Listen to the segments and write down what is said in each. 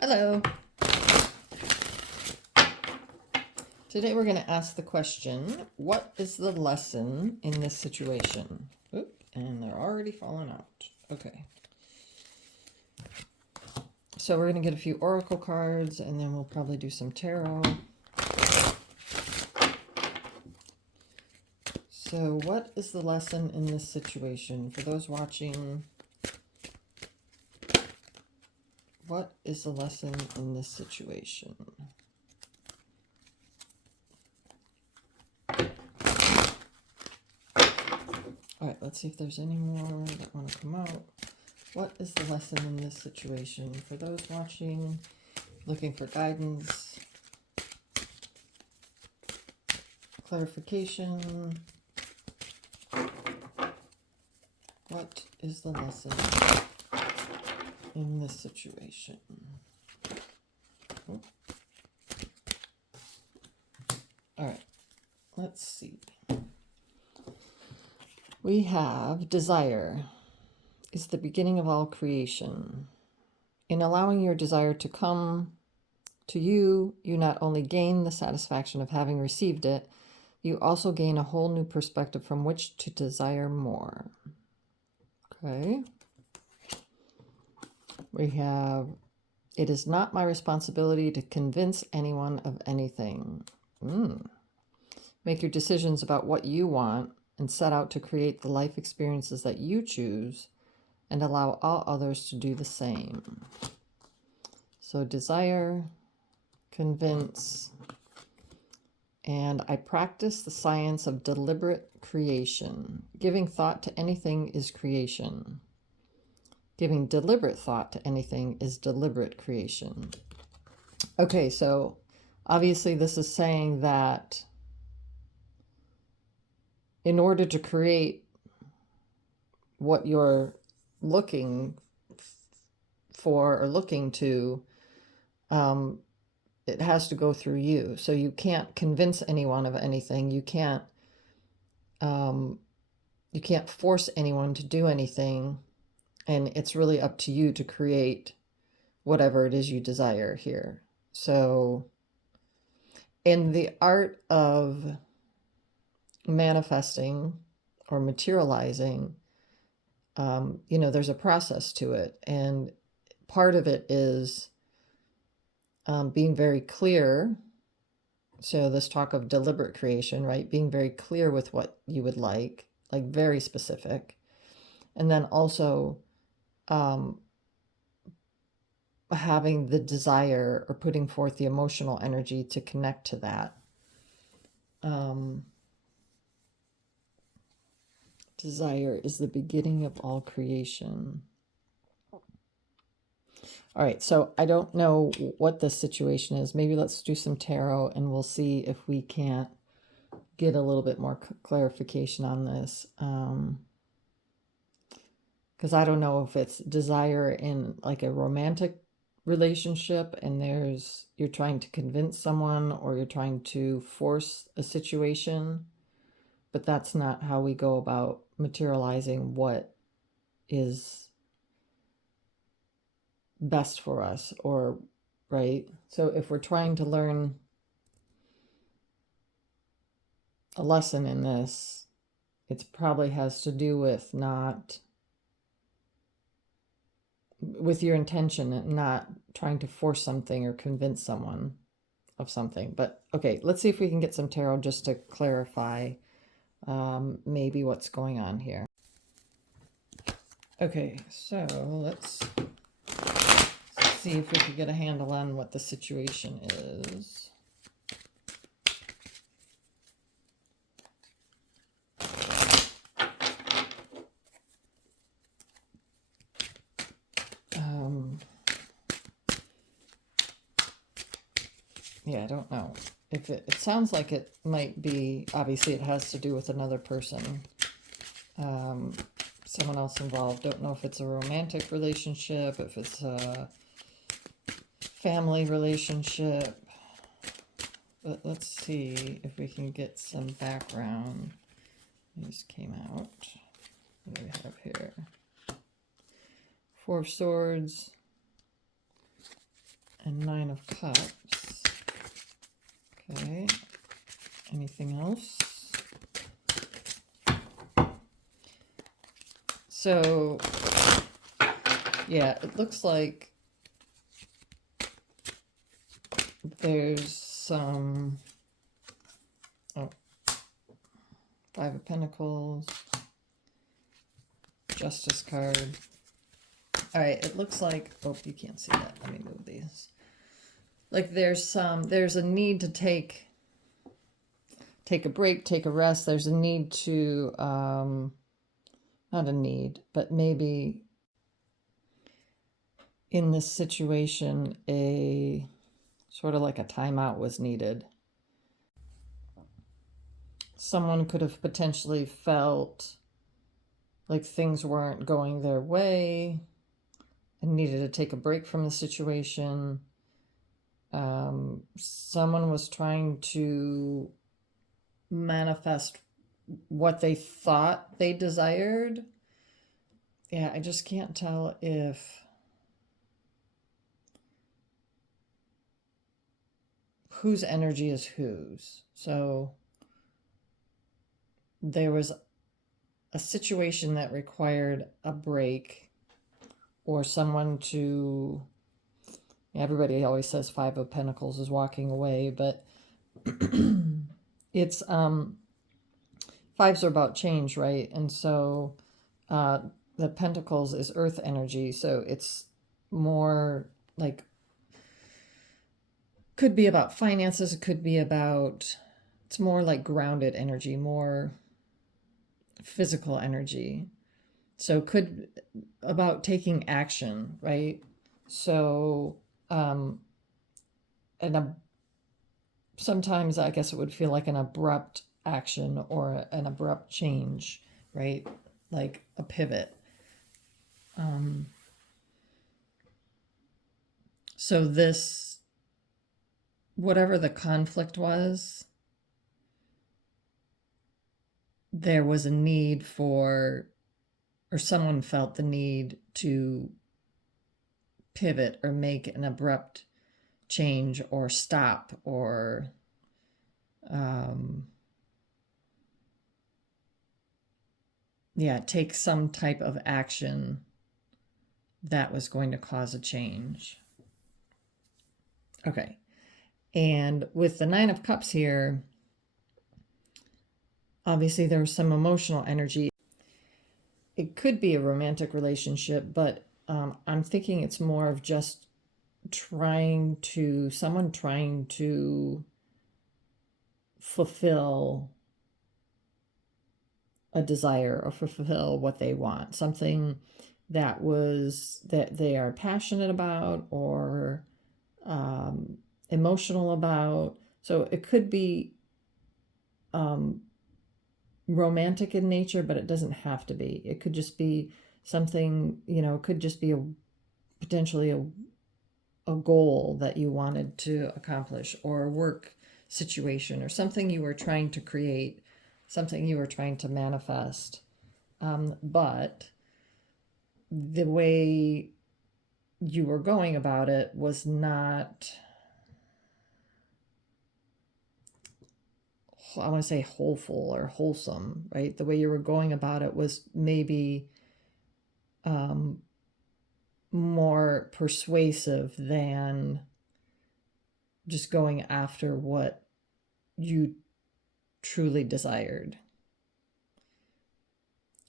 Hello. Today we're going to ask the question, what is the lesson in this situation? Oop, and they're already falling out. Okay. So we're going to get a few oracle cards and then we'll probably do some tarot. So what is the lesson in this situation? For those watching, what is the lesson in this situation? All right, let's see if there's any more that want to come out. What is the lesson in this situation? For those watching, looking for guidance, clarification. What is the lesson in this situation? Oh. All right, let's see. We have desire is the beginning of all creation. In allowing your desire to come to you, you not only gain the satisfaction of having received it, you also gain a whole new perspective from which to desire more. Okay. We have, it is not my responsibility to convince anyone of anything. Make your decisions about what you want and set out to create the life experiences that you choose and allow all others to do the same. So desire, convince, and I practice the science of deliberate creation. Giving thought to anything is creation. Giving deliberate thought to anything is deliberate creation. Okay, so obviously this is saying that in order to create what you're looking for or looking to, it has to go through you. So you can't convince anyone of anything. You can't force anyone to do anything. And it's really up to you to create whatever it is you desire here. So in the art of manifesting or materializing, there's a process to it. And part of it is being very clear. So this talk of deliberate creation, right? Being very clear with what you would like very specific. And then also having the desire or putting forth the emotional energy to connect to that. Desire is the beginning of all creation. All right, so I don't know what the situation is. Maybe let's do some tarot and we'll see if we can't get a little bit more clarification on this. Because I don't know if it's desire in like a romantic relationship and you're trying to convince someone or you're trying to force a situation, but that's not how we go about materializing what is best for us, or right? So if we're trying to learn a lesson in this, it probably has to do with with your intention and not trying to force something or convince someone of something. But okay, let's see if we can get some tarot just to clarify maybe what's going on here. Okay, so let's see if we can get a handle on what the situation is. Yeah, I don't know. If it sounds like it might be, obviously it has to do with another person, someone else involved. Don't know if it's a romantic relationship, if it's a family relationship, but let's see if we can get some background. These came out. What do we have here? Four of Swords, and 9 of Cups. Okay. Anything else? So, yeah, it looks like there's some, 5 of Pentacles, Justice card. All right, it looks like, oh, you can't see that. Let me move these. Like there's a need to take a break, take a rest. There's a need to, not a need, but maybe in this situation, a sort of like a timeout was needed. Someone could have potentially felt like things weren't going their way and needed to take a break from the situation. Someone was trying to manifest what they thought they desired. Yeah, I just can't tell if whose energy is whose. So there was a situation that required a break or someone to, everybody always says 5 of Pentacles is walking away, but it's, 5s are about change, right? And so the Pentacles is earth energy, so it's more like, could be about finances, it could be about, it's more like grounded energy, more physical energy. So could about taking action, right? So sometimes I guess it would feel like an abrupt action or an abrupt change, right? Like a pivot. So this, whatever the conflict was, there was a need for, or someone felt the need to pivot or make an abrupt change or stop or take some type of action that was going to cause a change. Okay. And with the 9 of Cups here, obviously there was some emotional energy. It could be a romantic relationship, but I'm thinking it's more of just someone trying to fulfill a desire or fulfill what they want, something that they are passionate about or emotional about. So it could be romantic in nature, but it doesn't have to be. It could just be something, it could just be potentially a goal that you wanted to accomplish, or a work situation, or something you were trying to create, something you were trying to manifest. But the way you were going about it was not, I want to say wholeful or wholesome, right? The way you were going about it was maybe more persuasive than just going after what you truly desired.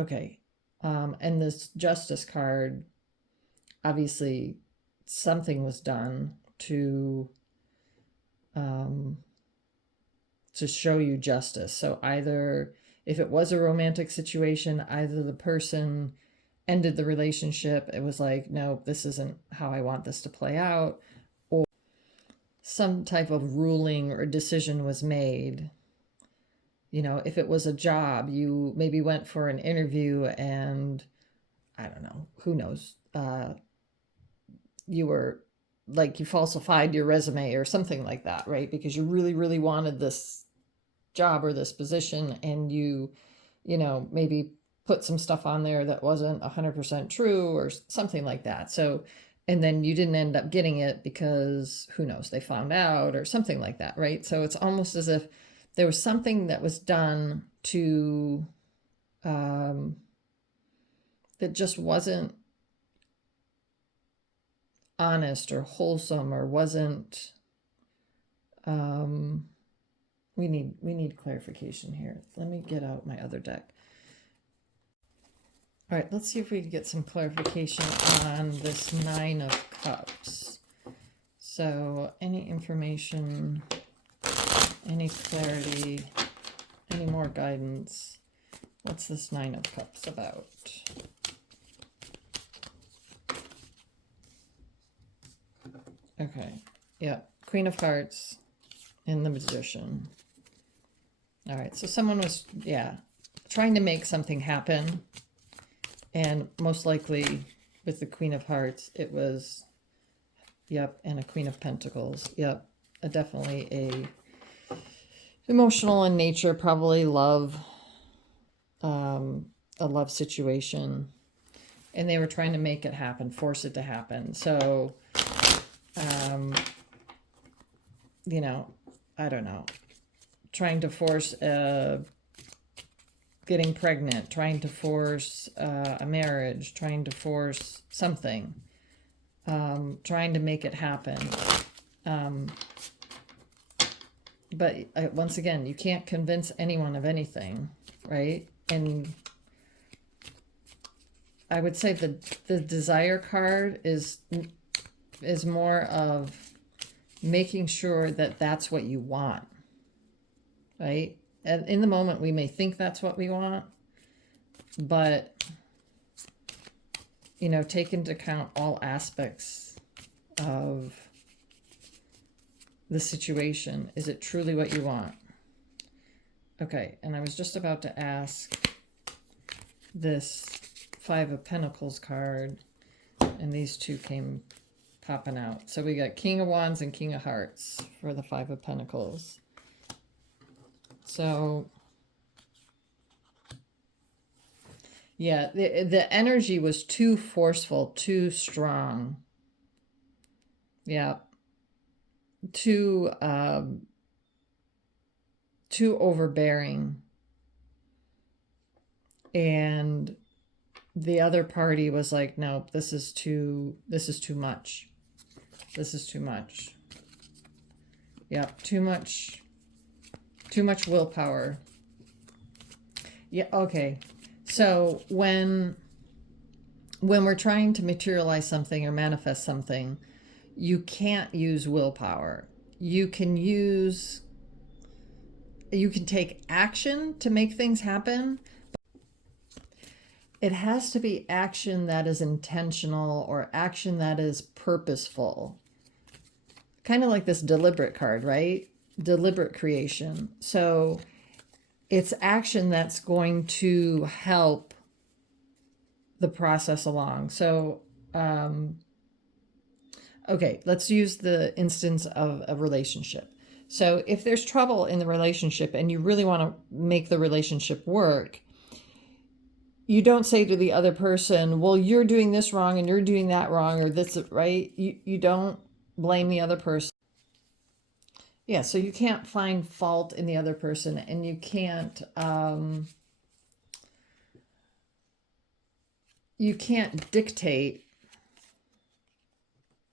Okay. And this Justice card, obviously something was done to show you justice. So either, if it was a romantic situation, either the person ended the relationship, it was like, no, this isn't how I want this to play out, or some type of ruling or decision was made. If it was a job, you maybe went for an interview and, I don't know, who knows, you were like, you falsified your resume or something like that, right? Because you really, really wanted this job or this position, and you maybe put some stuff on there that wasn't 100% true or something like that. So and then you didn't end up getting it because who knows, they found out or something like that, right? So it's almost as if there was something that was done to that just wasn't honest or wholesome or wasn't we need clarification here. Let me get out my other deck. All right, let's see if we can get some clarification on this 9 of Cups. So any information, any clarity, any more guidance? What's this 9 of Cups about? Okay, yeah, Queen of Hearts and the Magician. All right, so someone was, trying to make something happen. And most likely with the Queen of Hearts, it was, and a Queen of Pentacles. Definitely a emotional in nature, probably love, a love situation. And they were trying to make it happen, force it to happen. So, I don't know, trying to force getting pregnant, trying to force a marriage, trying to force something, trying to make it happen. But once again, you can't convince anyone of anything, right? And I would say the desire card is more of making sure that that's what you want, right? And in the moment, we may think that's what we want, but, take into account all aspects of the situation. Is it truly what you want? Okay, and I was just about to ask this 5 of Pentacles card, and these two came popping out. So we got King of Wands and King of Hearts for the 5 of Pentacles. So, yeah, the energy was too forceful, too strong. Yeah. Too overbearing. And the other party was like, no, this is too much. This is too much. Yeah, too much willpower. Yeah, okay. So when we're trying to materialize something or manifest something, you can't use willpower. You can take action to make things happen. It has to be action that is intentional or action that is purposeful. Kind of like this deliberate card, right? Deliberate creation. So it's action that's going to help the process along. So, okay, let's use the instance of a relationship. So if there's trouble in the relationship and you really want to make the relationship work, you don't say to the other person, well, you're doing this wrong and you're doing that wrong, or this, right? You don't blame the other person. Yeah, so you can't find fault in the other person, and you can't dictate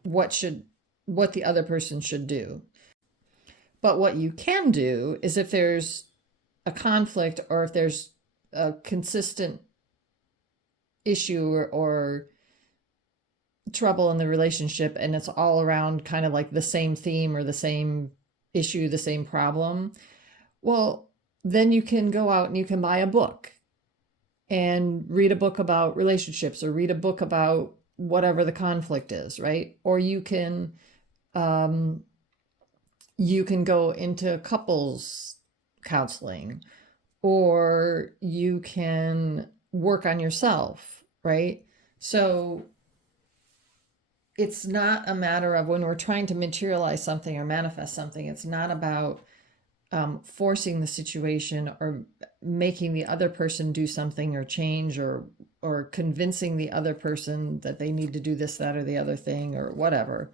what the other person should do. But what you can do is, if there's a conflict or if there's a consistent issue or trouble in the relationship and it's all around kind of like the same theme or the same issue, the same problem, well, then you can go out and you can buy a book and read a book about relationships or read a book about whatever the conflict is, right? Or you can go into couples counseling, or you can work on yourself, right? So it's not a matter of, when we're trying to materialize something or manifest something, it's not about forcing the situation or making the other person do something or change or or convincing the other person that they need to do this, that, or the other thing, or whatever.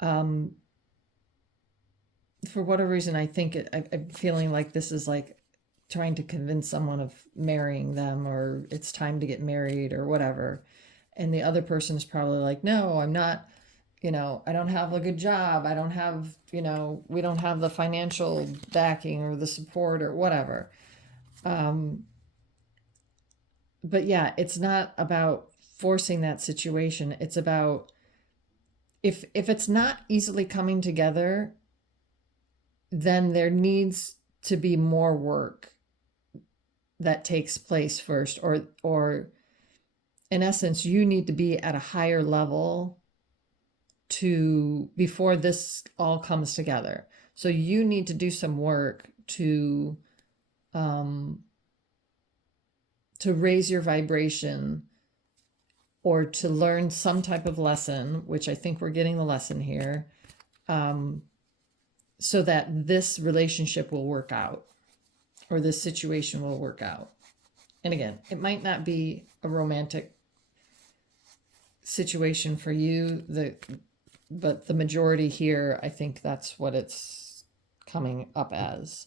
For whatever reason, I think I'm feeling like this is like trying to convince someone of marrying them, or it's time to get married or whatever. And the other person is probably like, no, I'm not, I don't have a good job. I don't have, we don't have the financial backing or the support or whatever. But yeah, it's not about forcing that situation. It's about if it's not easily coming together, then there needs to be more work that takes place first, or in essence, you need to be at a higher level before this all comes together. So you need to do some work to raise your vibration, or to learn some type of lesson, which I think we're getting the lesson here, so that this relationship will work out, or this situation will work out. And again, it might not be a romantic situation for you, but the majority here, I think that's what it's coming up as.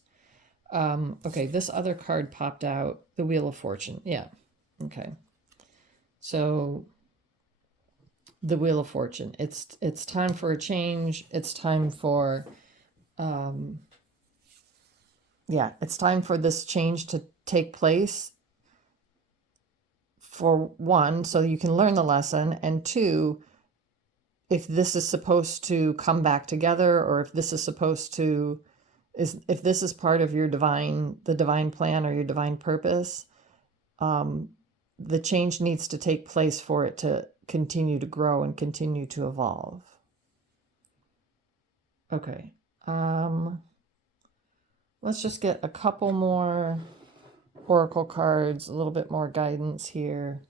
Okay, this other card popped out, the Wheel of Fortune. Yeah, okay. So the Wheel of Fortune, it's time for a change. It's time for, it's time for this change to take place. For one, so you can learn the lesson, and two, if this is supposed to come back together, or if this is supposed to, if this is part of the divine plan or your divine purpose, the change needs to take place for it to continue to grow and continue to evolve. Okay. Let's just get a couple more oracle cards, a little bit more guidance here.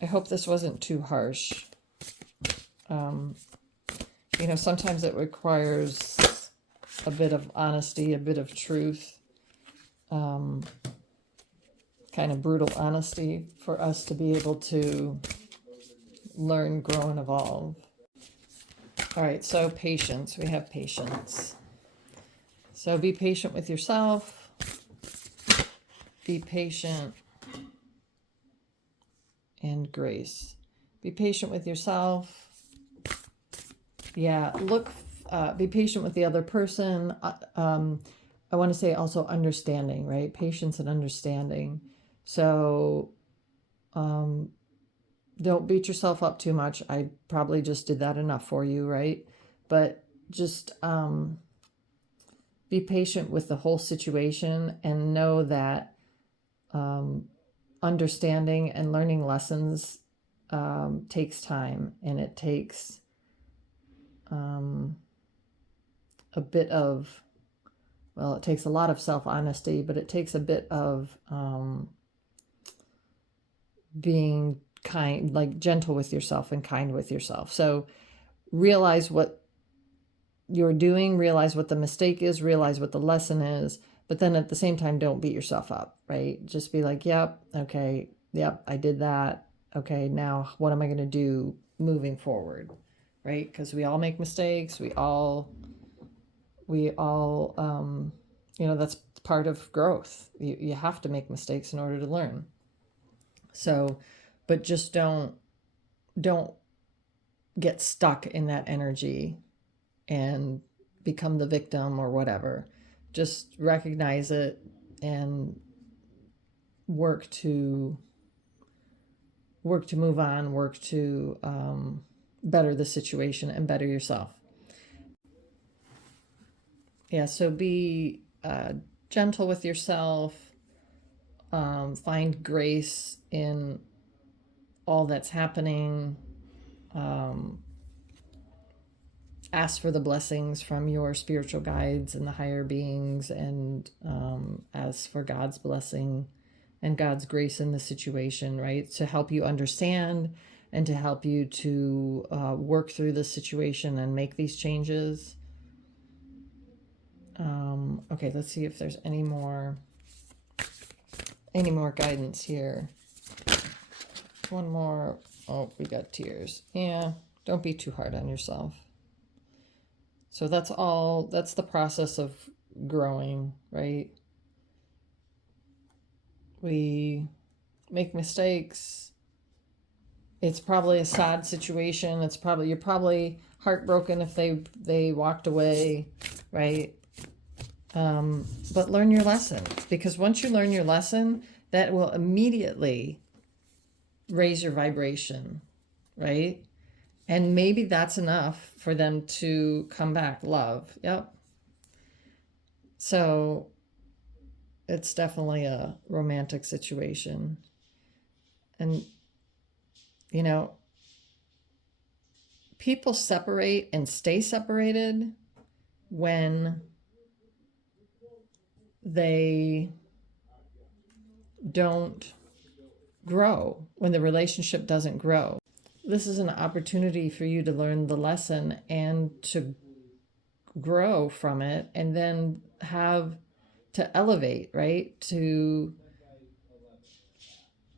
I hope this wasn't too harsh. Sometimes it requires a bit of honesty, a bit of truth, kind of brutal honesty, for us to be able to learn, grow, and evolve. All right, so patience. We have patience. So be patient with yourself. Be patient. And grace. Be patient with yourself. Yeah, be patient with the other person. I want to say also understanding, right? Patience and understanding. So don't beat yourself up too much. I probably just did that enough for you, right? But just be patient with the whole situation, and know that understanding and learning lessons takes time, and it takes it takes a lot of self-honesty, but it takes a bit of being kind, like gentle with yourself and kind with yourself. So realize what you're doing, realize what the mistake is, realize what the lesson is, but then at the same time, don't beat yourself up, right? Just be like, yep, okay, yep, I did that. Okay, now what am I going to do moving forward, right? Because we all make mistakes. We all, that's part of growth. You have to make mistakes in order to learn. So, but just don't get stuck in that energy and become the victim or whatever. Just recognize it and work to move on, work to better the situation and better yourself. Yeah, so be gentle with yourself. Find grace in all that's happening. Ask for the blessings from your spiritual guides and the higher beings, and ask for God's blessing and God's grace in the situation, right? To help you understand and to help you to work through the situation and make these changes. Okay, let's see if there's any more any more guidance here. One more. Oh, we got tears. Yeah, don't be too hard on yourself. So that's the process of growing, right? We make mistakes. It's probably a sad situation. You're probably heartbroken if they walked away, right? But learn your lesson, because once you learn your lesson, that will immediately raise your vibration, right? And maybe that's enough for them to come back. Love. Yep. So it's definitely a romantic situation. And, you know, people separate and stay separated when they don't grow, when the relationship doesn't grow. This is an opportunity for you to learn the lesson and to grow from it, and then to elevate, right? To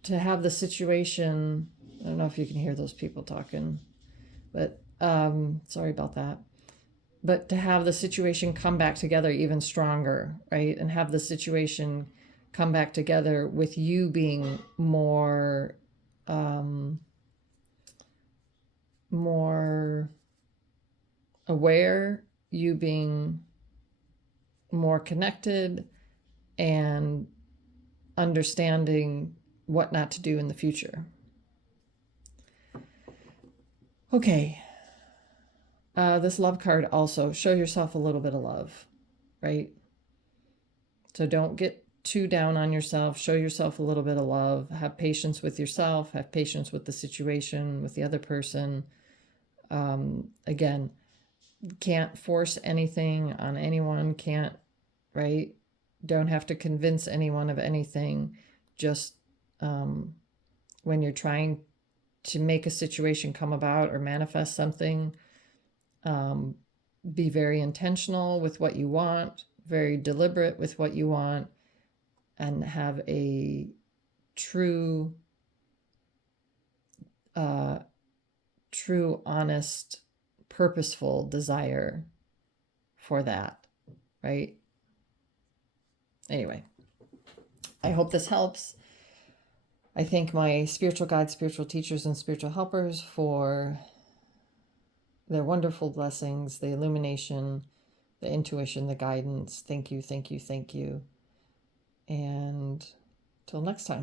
have the situation. I don't know if you can hear those people talking, but sorry about that. But to have the situation come back together even stronger, right? And have the situation come back together with you being more aware, you being more connected, and understanding what not to do in the future. Okay. This love card also, show yourself a little bit of love, right? So don't get too down on yourself. Show yourself a little bit of love. Have patience with yourself. Have patience with the situation, with the other person. Again, can't force anything on anyone. Can't, right? Don't have to convince anyone of anything. Just when you're trying to make a situation come about or manifest something, be very intentional with what you want, very deliberate with what you want, and have a true, honest, purposeful desire for that, right? Anyway, I hope this helps. I thank my spiritual guides, spiritual teachers, and spiritual helpers for their wonderful blessings, the illumination, the intuition, the guidance. Thank you, thank you, thank you. And till next time.